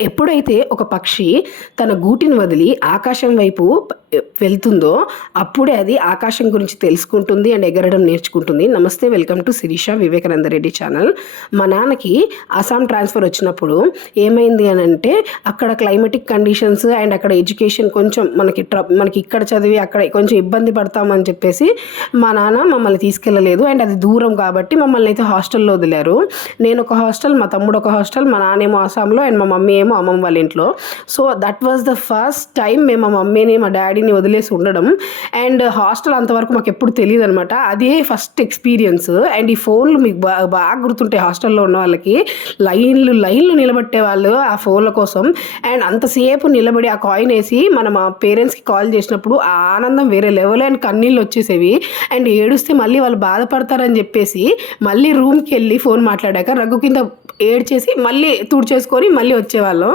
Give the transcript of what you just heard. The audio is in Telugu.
ఎప్పుడైతే ఒక పక్షి తన గూటిని వదిలి ఆకాశం వైపు వెళ్తుందో అప్పుడే అది ఆకాశం గురించి తెలుసుకుంటుంది అండ్ ఎగరడం నేర్చుకుంటుంది. నమస్తే, welcome to Shirisha Vivekananda Reddy channel. మా నాన్నకి అస్సాం ట్రాన్స్ఫర్ వచ్చినప్పుడు ఏమైంది అని అంటే అక్కడ క్లైమేటిక్ కండిషన్స్ అండ్ అక్కడ ఎడ్యుకేషన్ కొంచెం మనకి ఇక్కడ చదివి అక్కడ కొంచెం ఇబ్బంది పడతామని చెప్పేసి మా నాన్న మమ్మల్ని తీసుకెళ్ళలేదు. అండ్ అది దూరం కాబట్టి మమ్మల్ని అయితే హాస్టల్లో వదిలారు. నేను ఒక హాస్టల్, మా తమ్ముడు ఒక హాస్టల్, మా నాన్నేమో అస్సాంలో అండ్ మా మమ్మీ ఏమో అమ్మమ్మ వాళ్ళ ఇంట్లో. So that was the first time మేము మా మమ్మీని మా డాడీని వదిలేసి ఉండడం. అండ్ హాస్టల్ అంతవరకు మాకు ఎప్పుడు తెలియదు అనమాట. అదే ఫస్ట్ ఎక్స్పీరియన్స్. అండ్ ఈ ఫోన్లు మీకు బాగా గుర్తుంటాయి హాస్టల్లో ఉన్న వాళ్ళకి. లైన్లు నిలబెట్టేవాళ్ళు ఆ ఫోన్ల కోసం. అండ్ అంతసేపు నిలబడి ఆ కాయిన్ వేసి మా పేరెంట్స్కి కాల్ చేసినప్పుడు ఆ ఆనందం వేరే లెవెల్. అండ్ కన్నీళ్ళు వచ్చేసేవి. అండ్ ఏడుస్తే మళ్ళీ వాళ్ళు బాధపడతారని చెప్పేసి మళ్ళీ రూమ్కి వెళ్ళి ఫోన్ మాట్లాడాక రగ్గు కింద ఏడ్చేసి మళ్ళీ తుడిచేసుకొని మళ్ళీ వచ్చేవాళ్ళం.